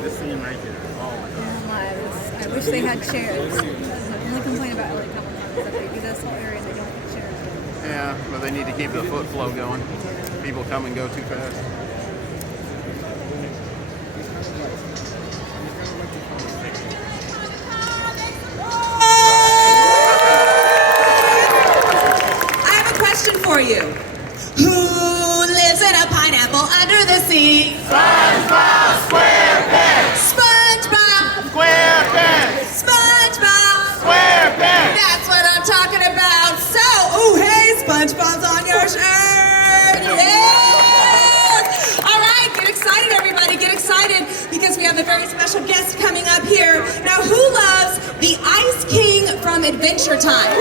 This scene right here. Oh my god. I wish they had chairs. That's the only complaint about LA Comic Con is that they do this whole area and they don't have chairs. Yeah, but they need to keep the foot flow going. People come and go too fast. I have a question for you. Who lives in a pineapple under the sea? SpongeBob SquarePants! SpongeBob! SquarePants! SpongeBob! SquarePants! That's what I'm talking about. So, ooh, hey, SpongeBob's on your shirt. Yes! All right, get excited, everybody. Get excited because we have a very special guest coming up here. Now, who loves the Ice King from Adventure Time?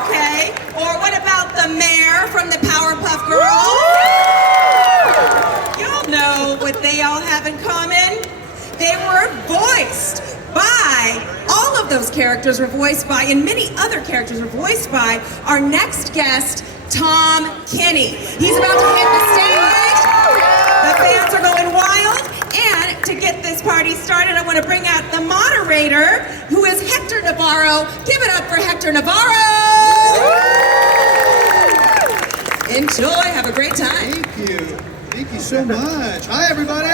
Okay. Or what about the mayor from the Powerpuff Girls? Y'all know what they all have in common. They were voiced by, all of those characters were voiced by, and many other characters were voiced by our next guest, Tom Kenny. He's about to hit the stage. The fans are going wild. And to get this party started, I want to bring out the moderator, who is Hector Navarro. Give it up for Hector Navarro. Enjoy, have a great time. Thank you. Thank you so much. Hi, everybody.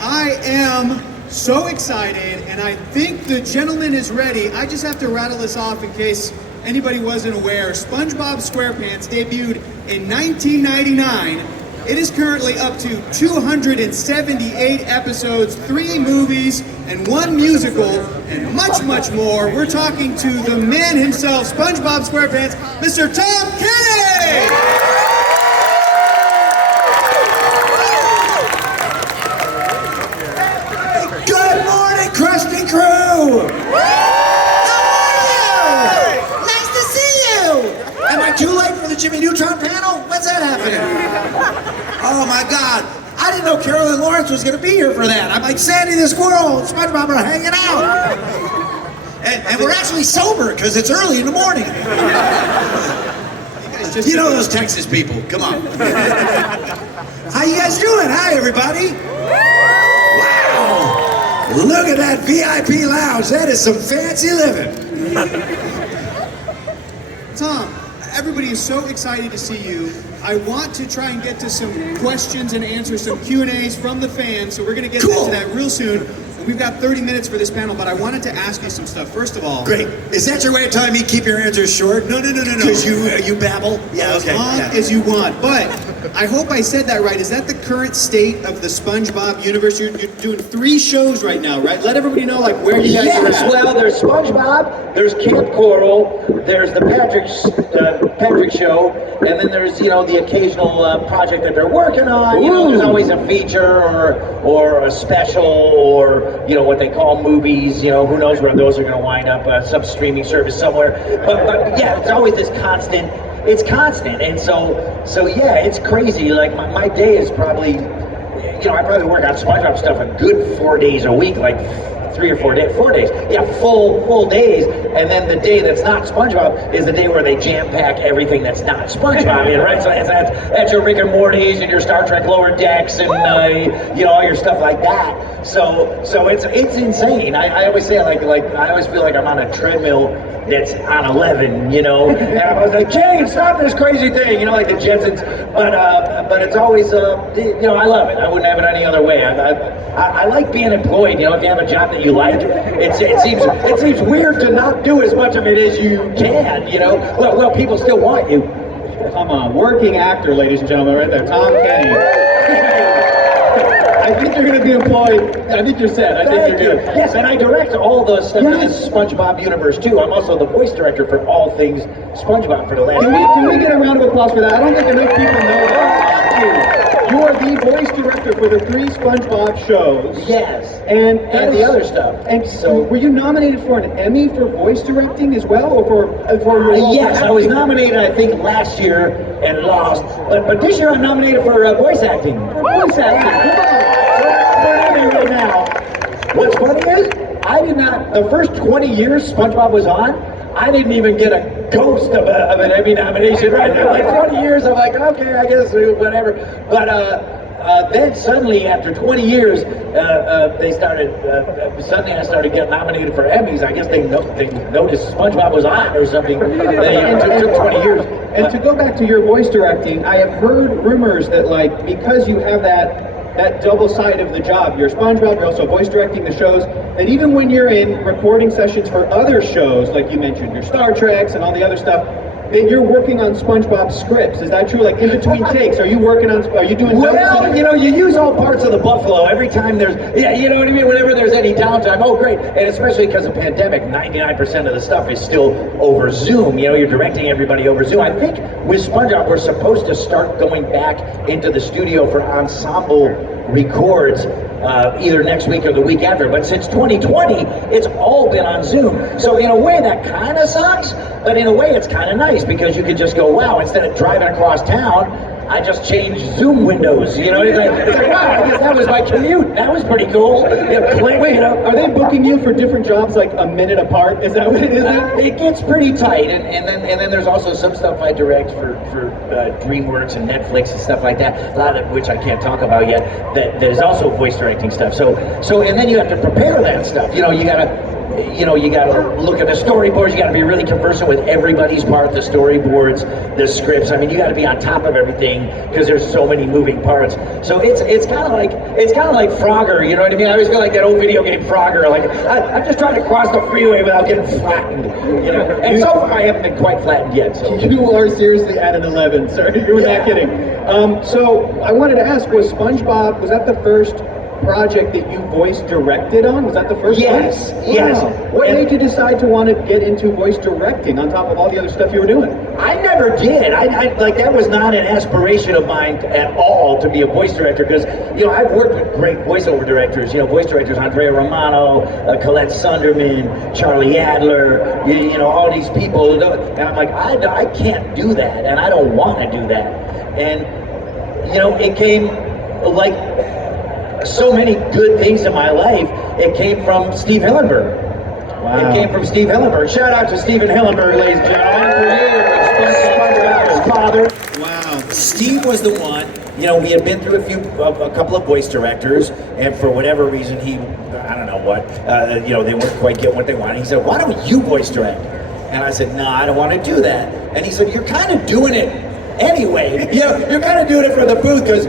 I am so excited, and I think the gentleman is ready. I just have to rattle this off in case anybody wasn't aware. SpongeBob SquarePants debuted in 1999. It is currently up to 278 episodes, 3 movies, and 1 musical, and much, much more. We're talking to the man himself, SpongeBob SquarePants, Mr. Tom Kenny! Good morning, Krusty Crew! How are you? Nice to see you! Am I too late for the Jimmy Neutron panel? When's that happening? Oh my God! I didn't know Carolyn Lawrence was going to be here for that. I'm like Sandy the Squirrel and SpongeBob are hanging out. And we're actually sober because it's early in the morning. You know those Texas people. Come on. How you guys doing? Hi, everybody. Wow. Look at that VIP lounge. That is some fancy living. Tom, everybody is so excited to see you. I want to try and get to some questions and answers, some Q&As from the fans, so we're going to get Cool. to that real soon. We've got 30 minutes for this panel, but I wanted to ask you some stuff. First of all... Great. Is that your way of telling me keep your answers short? No. Because you babble? Yeah, okay. As long as you want. But I hope I said that right. Is that the current state of the SpongeBob universe? You're doing 3 shows right now, right? Let everybody know like where you guys are Yes, at. well, there's SpongeBob, there's Camp Coral, there's the Patrick Show, and then there's, the occasional project that they're working on. There's always a feature or a special or, what they call movies. Who knows where those are going to wind up, some streaming service somewhere. But yeah, it's always this constant. It's constant, and so yeah, it's crazy. Like my day is probably, I probably work on SpongeBob stuff a good 4 days a week, like 3 or 4 days, 4 days. Yeah, full days. And then the day that's not SpongeBob is the day where they jam pack everything that's not SpongeBob in, right? So that's your Rick and Morty's and your Star Trek Lower Decks and all your stuff like that. So it's insane. I always say like I always feel like I'm on a treadmill that's on 11, And I was like, Jane, stop this crazy thing, like the Jetsons. But it's always, I love it. I wouldn't have it any other way. I like being employed. If you have a job that you like, it seems weird to not do as much of it as you can. Well, people still want you. I'm a working actor, ladies and gentlemen, right there, Tom Kenny. I think you're going to be employed. I think you're set. I think you're good. Yes, and I direct all the stuff in the SpongeBob universe too. I'm also the voice director for all things SpongeBob for the last. Can we get a round of applause for that? I don't think enough people know that. You are the voice director for the 3 SpongeBob shows. Yes, and the other stuff. And so, were you nominated for an Emmy for voice directing as well, or for your role? Yes, I was nominated, I think, last year and lost. But this year I'm nominated for voice acting. For voice acting. Right now. What's funny is, I did not, the first 20 years SpongeBob was on, I didn't even get a ghost of an Emmy nomination right now. Like 20 years, I'm like, okay, I guess whatever. But then suddenly, after 20 years, suddenly I started getting nominated for Emmys. I guess they noticed SpongeBob was on or something. It took 20 years. And to go back to your voice directing, I have heard rumors that, like, because you have that double side of the job, you're SpongeBob, you're also voice directing the shows, that even when you're in recording sessions for other shows, like you mentioned, your Star Treks and all the other stuff, that you're working on SpongeBob scripts. Is that true? Like, in between takes, are you doing Well, you know, you use all parts of the buffalo every time there's, you know what I mean? Whenever there's any downtime, oh great. And especially because of pandemic, 99% of the stuff is still over Zoom. You know, you're directing everybody over Zoom. I think with SpongeBob, we're supposed to start going back into the studio for ensemble records either next week or the week after. But since 2020, it's all been on Zoom. So in a way, that kind of sucks, but in a way, it's kind of nice because you can just go, wow, instead of driving across town, I just changed Zoom windows. You know, it's like wow, I guess that was my commute. That was pretty cool. Wait, you know, are they booking you for different jobs like a minute apart? Is that what it is? It gets pretty tight, and then there's also some stuff I direct for DreamWorks and Netflix and stuff like that. A lot of which I can't talk about yet. That is also voice directing stuff. So and then you have to prepare that stuff. You know, you gotta look at the storyboards. You gotta be really conversant with everybody's part, the storyboards, the scripts. I mean, you gotta be on top of everything because there's so many moving parts. So it's kind of like Frogger. You know what I mean? I always feel like that old video game Frogger. Like I'm just trying to cross the freeway without getting flattened. You know, and so far I haven't been quite flattened yet. So. You are seriously at an 11, sir. You're not kidding. So I wanted to ask: was SpongeBob? Was that the first project that you voice directed on? Was that the first one? Yes, yes. What made you decide to want to get into voice directing on top of all the other stuff you were doing? I never did. I like that was not an aspiration of mine at all to be a voice director because, you know, I've worked with great voiceover directors, you know, voice directors, Andrea Romano, Colette Sunderman, Charlie Adler, you know, all these people. And I'm like, I can't do that and I don't want to do that. And, you know, it came like so many good things in my life. It came from Steve Hillenburg. Wow. It came from Steve Hillenburg. Shout out to Steven Hillenburg, ladies and gentlemen. SpongeBob's father. Wow. Steve was the one. You know, we had been through a couple of voice directors, and for whatever reason, I don't know what, you know, they weren't quite getting what they wanted. He said, "Why don't you voice direct?" And I said, "No, I don't want to do that." And he said, "You're kind of doing it anyway. You know, you're kind of doing it for the booth because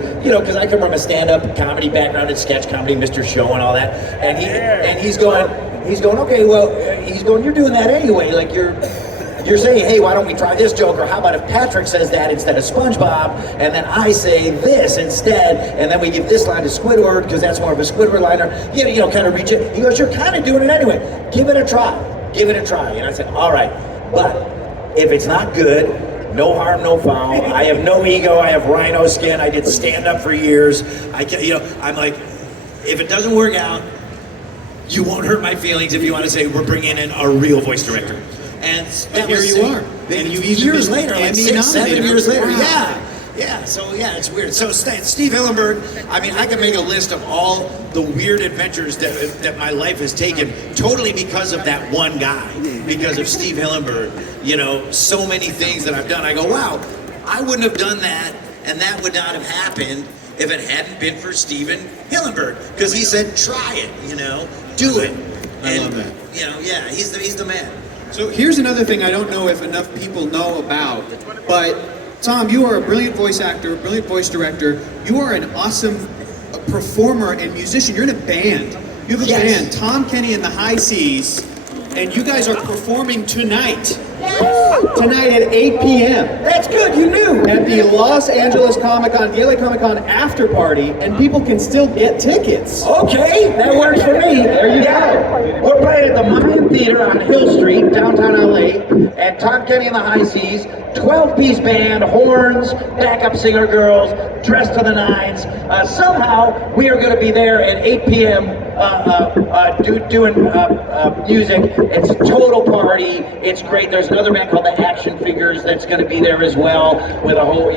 I come from a stand-up comedy background and sketch comedy, Mr. Show and all that." And he's going, okay, well, you're doing that anyway. Like you're saying, hey, why don't we try this joke? Or how about if Patrick says that instead of SpongeBob, and then I say this instead, and then we give this line to Squidward because that's more of a Squidward liner. You know, kind of reach it. He goes, you're kind of doing it anyway. Give it a try. Give it a try. And I said, all right, but if it's not good, no harm, no foul. I have no ego. I have rhino skin. I did stand up for years. I'm like, if it doesn't work out, you won't hurt my feelings if you want to say we're bringing in a real voice director. And here you are. And years later, like 6, 7 years later. Wow. Yeah. So yeah, it's weird. So Steve Hillenburg. I mean, I can make a list of all the weird adventures that my life has taken, totally because of that one guy, because of Steve Hillenburg. You know, so many things that I've done. I go, wow, I wouldn't have done that, and that would not have happened if it hadn't been for Steven Hillenburg, because he said, try it. You know, do it. I love that. You know, yeah, he's the man. So here's another thing I don't know if enough people know about, but Tom, you are a brilliant voice actor, a brilliant voice director. You are an awesome performer and musician. You're in a band. You have a band, Tom Kenny and the High Seas, and you guys are performing tonight. Tonight at 8 p.m. That's good, you knew. At the Los Angeles Comic-Con, the LA Comic-Con after party, and people can still get tickets. Okay, that works for me. There you go. We're playing at the Mayan Theater on Hill Street, downtown LA, and Tom Kenny and the High Seas, 12-piece band, horns, backup singer girls, dressed to the nines. Somehow, we are going to be there at 8 p.m. doing music. It's a total party. It's great. There's another band called the Action Figures that's going to be there as well with a whole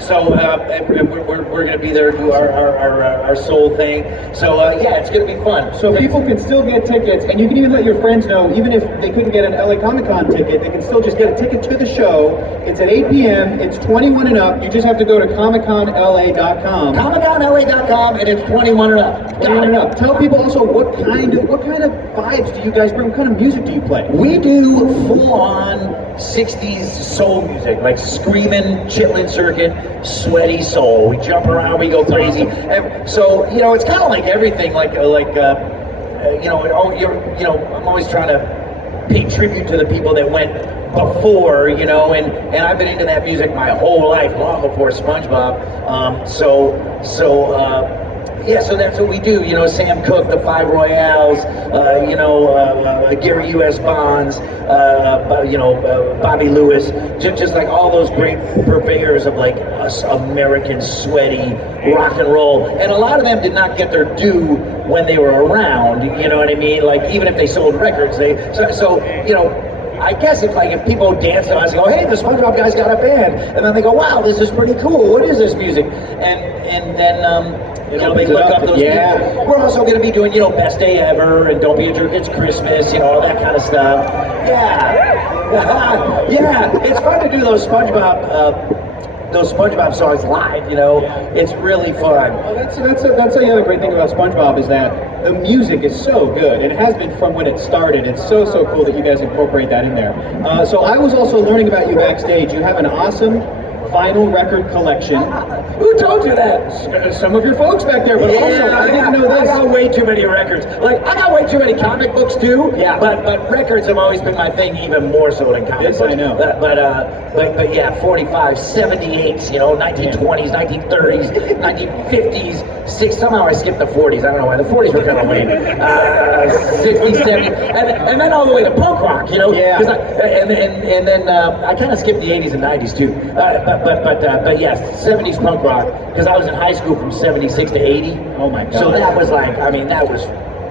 So we're going to be there to do our soul thing. So it's going to be fun. So people can still get tickets, and you can even let your friends know, even if they couldn't get an LA Comic Con ticket, they can still just get a ticket to the show. It's at 8 p.m. It's 21 and up. You just have to go to ComicConLA.com. ComicConLA.com, and it's 21 and up. 21 and up. Tell people also what kind of vibes do you guys bring? What kind of music do you play? We do full-on 60s soul music, like screaming chitlin circuit, sweaty soul. We jump around, we go crazy. And so it's kind of like everything, I'm always trying to pay tribute to the people that went before, and I've been into that music my whole life, long before SpongeBob. So that's what we do. Sam Cooke, the Five Royales, Gary U.S. Bonds, Bobby Lewis, just like all those great purveyors of like us American sweaty rock and roll. And a lot of them did not get their due when they were around. You know what I mean? Like even if they sold records, I guess if people dance to us and go, hey, the SpongeBob guy's got a band, and then they go, wow, this is pretty cool. What is this music? And then they look up those people. We're also going to be doing Best Day Ever and Don't Be a Jerk, It's Christmas, all that kind of stuff. It's fun to do those SpongeBob songs live. It's really fun. Well, that's the other great thing about SpongeBob is that the music is so good. It has been from when it started. It's so cool that you guys incorporate that in there. So I was also learning about you backstage. You have an awesome vinyl record collection. Who told you that? Some of your folks back there, but also I didn't know this. I got way too many records. I got way too many comic books too. Yeah. But records have always been my thing, even more so than comic books. I know. But 45, 78s, 1920s, 1930s, 1950s, somehow I skipped the 40s. I don't know why. The 40s were kind of lame. 60s, 70s, and then all the way to punk rock, Yeah. And then I kind of skipped the 80s and 90s too. But yes, 70s punk rock, because I was in high school from 76 to 80. Oh my God. So that was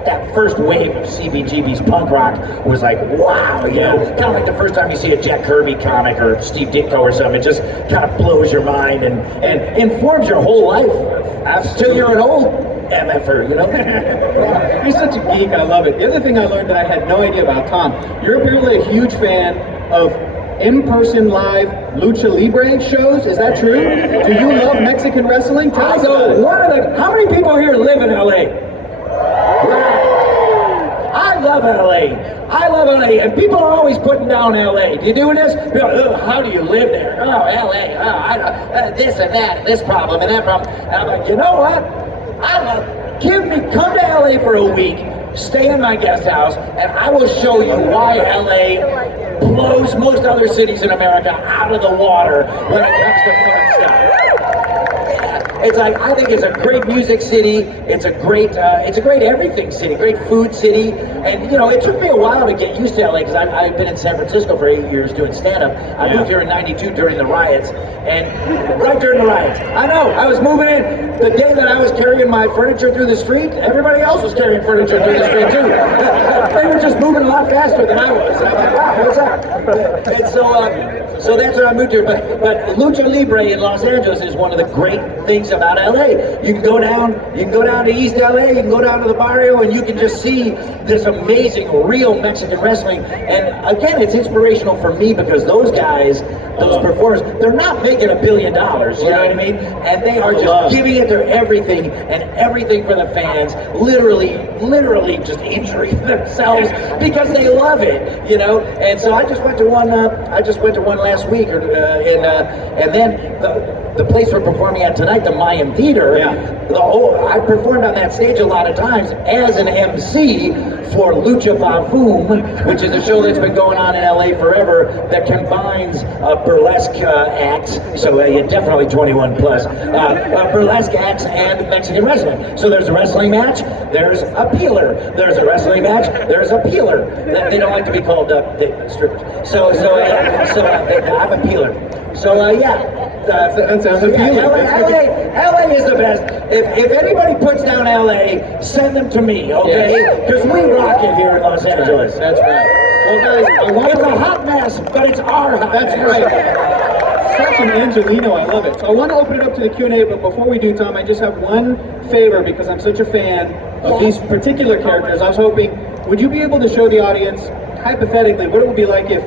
that first wave of CBGB's punk rock was like, wow, kind of like the first time you see a Jack Kirby comic or Steve Ditko or something, it just kind of blows your mind and informs your whole life until you're an old MFer, You're such a geek, I love it. The other thing I learned that I had no idea about, Tom, you're apparently a huge fan of in-person live lucha libre shows. Is that true? Do you love Mexican wrestling? Tell us about it. How many people here live in LA? I love LA. And people are always putting down LA. Do you do this? How do you live there? Oh, LA. This and that, this problem and that problem. And I'm like, you know what? Come to LA for a week, stay in my guest house, and I will show you why LA blows most other cities in America out of the water when it comes to fun stuff. It's like, I think it's a great music city. It's a great everything city, great food city. And it took me a while to get used to LA because I've been in San Francisco for 8 years doing stand-up. I moved here in '92 during the riots, and right during the riots. I know, I was moving in. The day that I was carrying my furniture through the street, everybody else was carrying furniture through the street too. They were just moving a lot faster than I was. And I'm like, wow, what's up? And so that's what I moved here. But Lucha Libre in Los Angeles is one of the great things about LA. You can go down to East LA, you can go down to the barrio, and you can just see this amazing, real Mexican wrestling. And again, it's inspirational for me because those guys, those performers, they're not making $1 billion, you know what I mean? And they are just giving it their everything and everything for the fans, literally just injuring themselves because they love it, And so I just went to one last week, and then the place we're performing at tonight, the Mayan Theater. I performed on that stage a lot of times as an MC for Lucha Vavoom, which is a show that's been going on in LA forever that combines burlesque acts, so you're definitely 21 plus, burlesque acts and Mexican wrestling. So there's a wrestling match, there's a peeler. There's a wrestling match, there's a peeler. They don't like to be called strippers. So I'm a peeler. So That sounds appealing. LA is the best. If anybody puts down LA, send them to me, okay? Because we rock it here in Los Angeles. That's right. Well, guys, It's a hot mess, but it's our hot mess. That's right. Such an Angelino, I love it. So I want to open it up to the Q&A, but before we do, Tom, I just have one favor because I'm such a fan of these particular characters. I was hoping, would you be able to show the audience, hypothetically, what it would be like if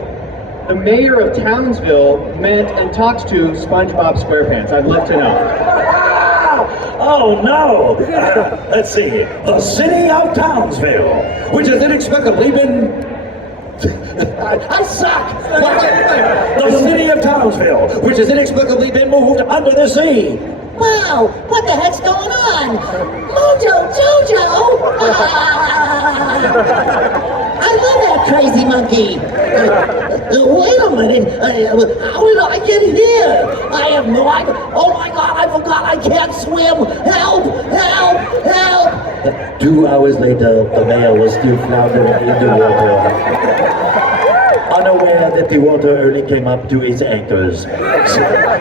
the mayor of Townsville met and talks to SpongeBob SquarePants? I'd love to know. Oh no! Let's see. The city of Townsville, which has inexplicably been... I suck! The city of Townsville, which has inexplicably been moved under the sea. Wow, what the heck's going on? Mojo Jojo! I love that crazy monkey. Wait a minute, how did I get here? I have no idea. Oh my God, I forgot I can't swim. Help, help, help. 2 hours later, the mayor was still floundering in the water, unaware that the water only came up to his ankles.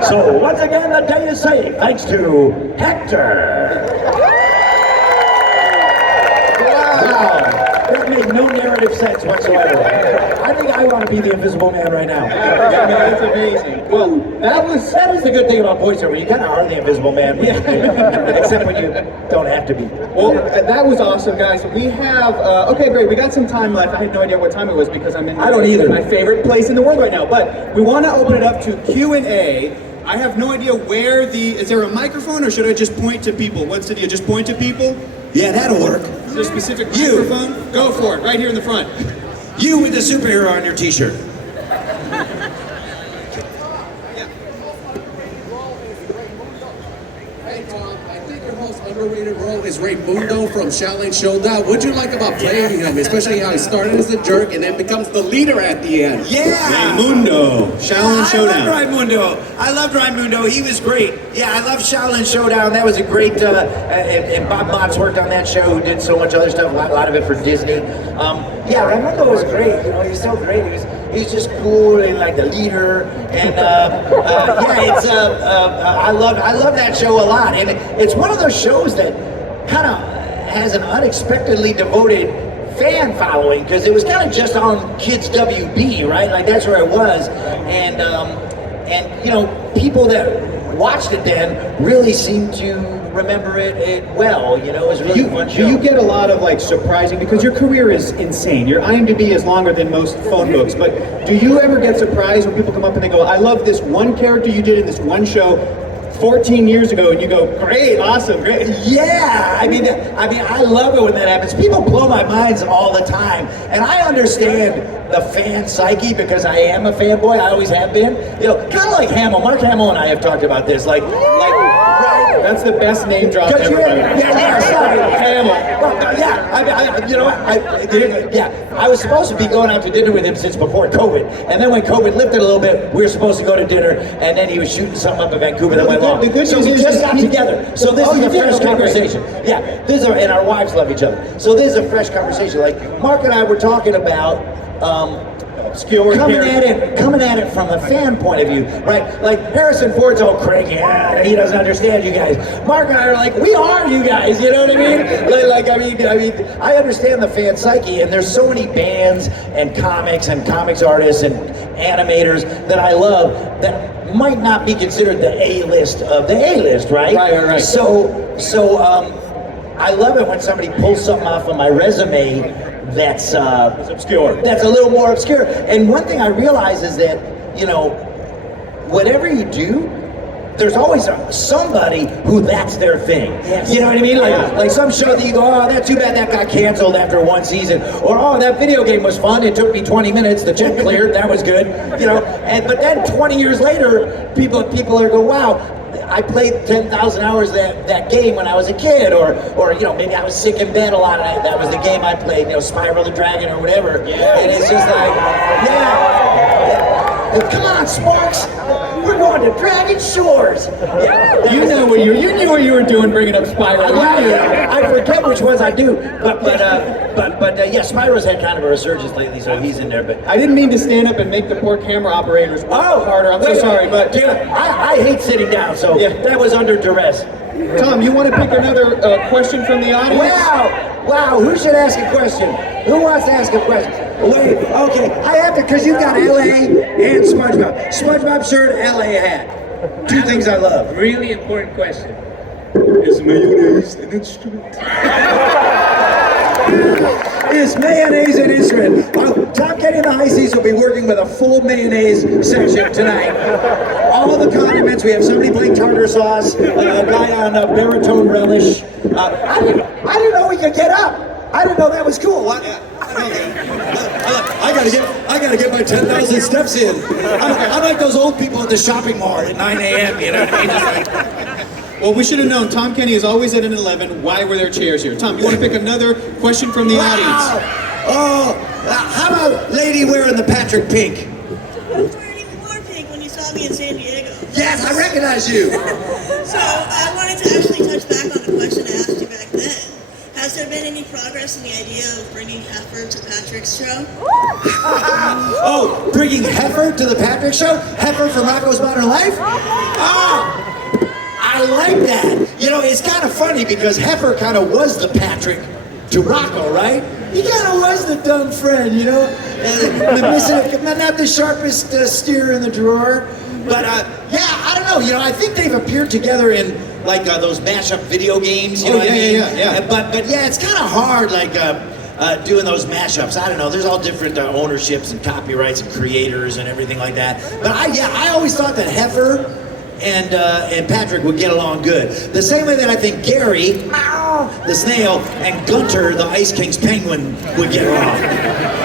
So once again, the day is saved, thanks to Hector. Wow, that made no narrative sense whatsoever. I think I want to be the Invisible Man right now. That's amazing. Well, That is the good thing about voiceover. You kind of are the Invisible Man, except when you don't have to be. well, that was awesome, guys. We have, okay, great. We got some time left. I had no idea what time it was because I'm in I don't either. my favorite place in the world right now. But we want to open it up to Q&A. I have no idea where is there a microphone or should I just point to people? What's the deal? Just point to people? Yeah, that'll work. Is there a specific microphone? Go for it, right here in the front. You with the superhero on your t-shirt. Hey Tom, I think your most underrated role is Raymundo from Shaolin Showdown. What'd you like about playing him, especially how he started as a jerk and then becomes the leader at the end? Yeah! Raymundo, Shaolin Showdown. I loved Raymundo. He was great. Yeah, I love Shaolin Showdown. That was a great, and Bob Motz worked on that show, who did so much other stuff, a lot of it for Disney. Yeah, Raymundo was great. You know, he was so great. He was just cool and like the leader. And yeah, it's I love that show a lot. And it's one of those shows that kind of has an unexpectedly devoted fan following because it was kind of just on Kids WB, right? Like that's where it was. And you know, people that watched it then really seemed to remember it well. You know, it was really a fun show. Do you get a lot of like surprising, because your career is insane. Your IMDb is longer than most phone books, but do you ever get surprised when people come up and they go, I love this one character you did in this one show 14 years ago, and you go, great, awesome, great. Yeah, I mean, I love it when that happens. People blow my minds all the time, and I understand the fan psyche because I am a fanboy. I always have been. You know, kind of like Hamill. Mark Hamill and I have talked about this. Like, right? That's the best name drop ever. Yeah, sorry, Hamill. Well, yeah, you know what? I was supposed to be going out to dinner with him since before COVID, and then when COVID lifted a little bit, we were supposed to go to dinner, and then he was shooting something up in Vancouver that went long. So we just got together. So this is a fresh conversation. Yeah, and our wives love each other. So this is a fresh conversation. Like Mark and I were talking about Obscure coming at it from the fan point of view, right? Like Harrison Ford's all cranky, he doesn't understand you guys. Mark and I are like, we are you guys, you know what I mean? I mean, I understand the fan psyche, and there's so many bands and comics artists and animators that I love that might not be considered the A-list of the A-list, right? Right. So I love it when somebody pulls something off of my resume that's obscure. That's a little more obscure. And one thing I realize is that, you know, whatever you do, there's always somebody who that's their thing. Yes. You know what I mean? Like some show that you go, oh, that's too bad that got canceled after one season. Or, oh, that video game was fun. It took me 20 minutes. The check cleared. That was good. You know, but then 20 years later, people are going, wow, I played 10,000 hours that game when I was a kid, or maybe I was sick in bed a lot, and that was the game I played, Spyro the Dragon or whatever. Yeah. And it's just like, come on, Sparks, we're going to Dragon Shores. Yeah, You knew what you were doing bringing up Spyro. I forget which ones I do, but yeah, Spyro's had kind of a resurgence lately, so he's in there. But I didn't mean to stand up and make the poor camera operators work harder. I'm so sorry, but I hate sitting down, so that was under duress. Tom, you want to pick another question from the audience? Wow, who should ask a question? Who wants to ask a question? Wait, okay, I have to, because you've got LA and SpongeBob. SpongeBob shirt, LA hat. Two things I love. Really important question. Is mayonnaise an instrument? Is mayonnaise an instrument? Tom Kenny and the High Seas will be working with a full mayonnaise section tonight. All of the condiments, we have somebody playing tartar sauce, a guy on baritone relish. I didn't know we could get up. I didn't know that was cool. I gotta get my 10,000 steps in. I'm like those old people at the shopping mall at 9 a.m., you know what I mean? Just like, Well, we should have known. Tom Kenny is always at an 11. Why were there chairs here? Tom, you want to pick another question from the audience? Oh, how about lady wearing the Patrick pink? You were wearing even more pink when you saw me in San Diego. Yes, I recognize you. So I wanted to actually touch back on the question I asked you back then. Has there been any progress in the idea of bringing Heffer to Patrick's show? Oh, bringing Heffer to the Patrick show? Heffer from Rocko's Modern Life? I like that. It's kind of funny because Heffer kind of was the Patrick to Rocko, right? He kind of was the dumb friend, not the sharpest steer in the drawer. But I don't know. I think they've appeared together in like those mashup video games. You know what I mean? Yeah. But yeah, it's kind of hard, like doing those mashups. I don't know. There's all different ownerships and copyrights and creators and everything like that. But I always thought that Heffer and Patrick would get along good. The same way that I think Gary, the snail, and Gunter, the Ice King's penguin, would get along.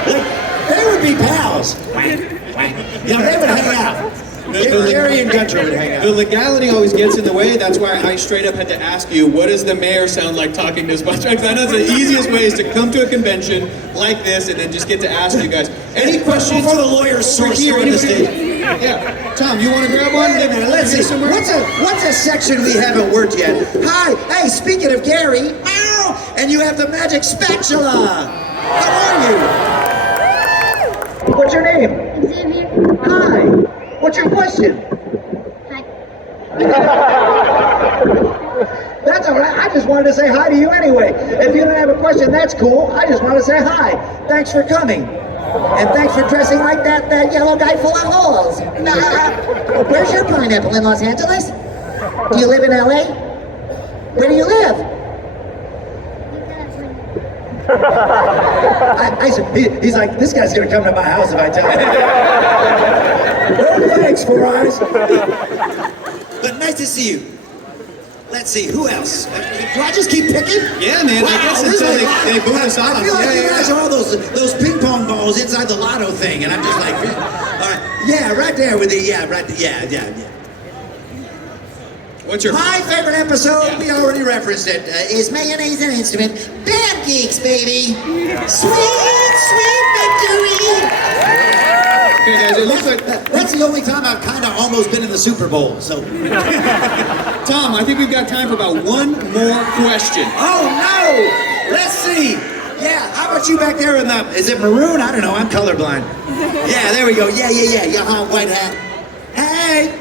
Like, they would be pals. They would hang out. Gary and Gunter would hang out. The legality always gets in the way. That's why I straight up had to ask you, what does the mayor sound like talking to SpongeBob? Because I know the easiest way is to come to a convention like this and then just get to ask you guys. Any questions? Before the lawyers source here in the state. Yeah. Tom, you want to grab one? Wait a minute, let's see. What's a section we haven't worked yet? Hi, hey, speaking of Gary, and you have the magic spatula. How are you? What's your name? Xavier. Hi. What's your question? Hi. That's all right. I just wanted to say hi to you anyway. If you don't have a question, that's cool. I just want to say hi. Thanks for coming. And thanks for dressing like that yellow guy full of holes. Where's your pineapple, in Los Angeles? Do you live in LA? Where do you live? He's like, this guy's gonna come to my house if I tell him. Well, thanks, Four Eyes. But nice to see you. Let's see, who else? Do I just keep picking? Yeah, man. Wow, I guess until they boot us off. I feel like you guys are all those ping pong balls inside the lotto thing, and I'm just like, all right, yeah, right there with the, yeah. What's your my favorite episode? We already referenced it. Is mayonnaise an instrument? Band Geeks, baby. Sweet victory. Okay, guys, it looks like that's the only time I've kind of almost been in the Super Bowl. So, Tom, I think we've got time for about one more question. Oh no! Let's see. Yeah, how about you back there in the? Is it maroon? I don't know. I'm colorblind. Yeah, there we go. Yeah. White hat. Hey.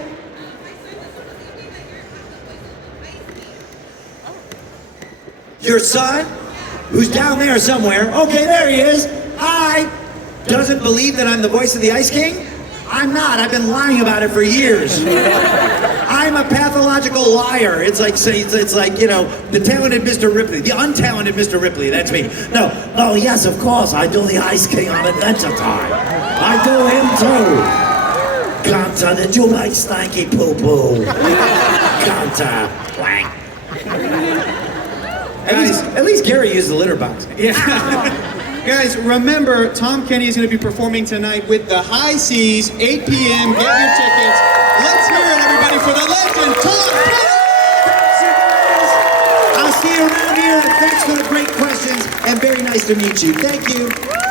Your son, who's down there somewhere. Okay, there he is. Hi. Doesn't believe that I'm the voice of the Ice King? I'm not. I've been lying about it for years. I'm a pathological liar. It's like the talented Mr. Ripley, the untalented Mr. Ripley. That's me. No, yes, of course. I do the Ice King on Adventure Time. I do him too. Gunter, did you like stanky poo poo? Gunter. At least Gary used the litter box. Yeah. Guys, remember, Tom Kenny is going to be performing tonight with the High Seas, 8 p.m. Get your tickets. Let's hear it, everybody, for the legend, Tom Kenny! and very nice to meet you. Thank you.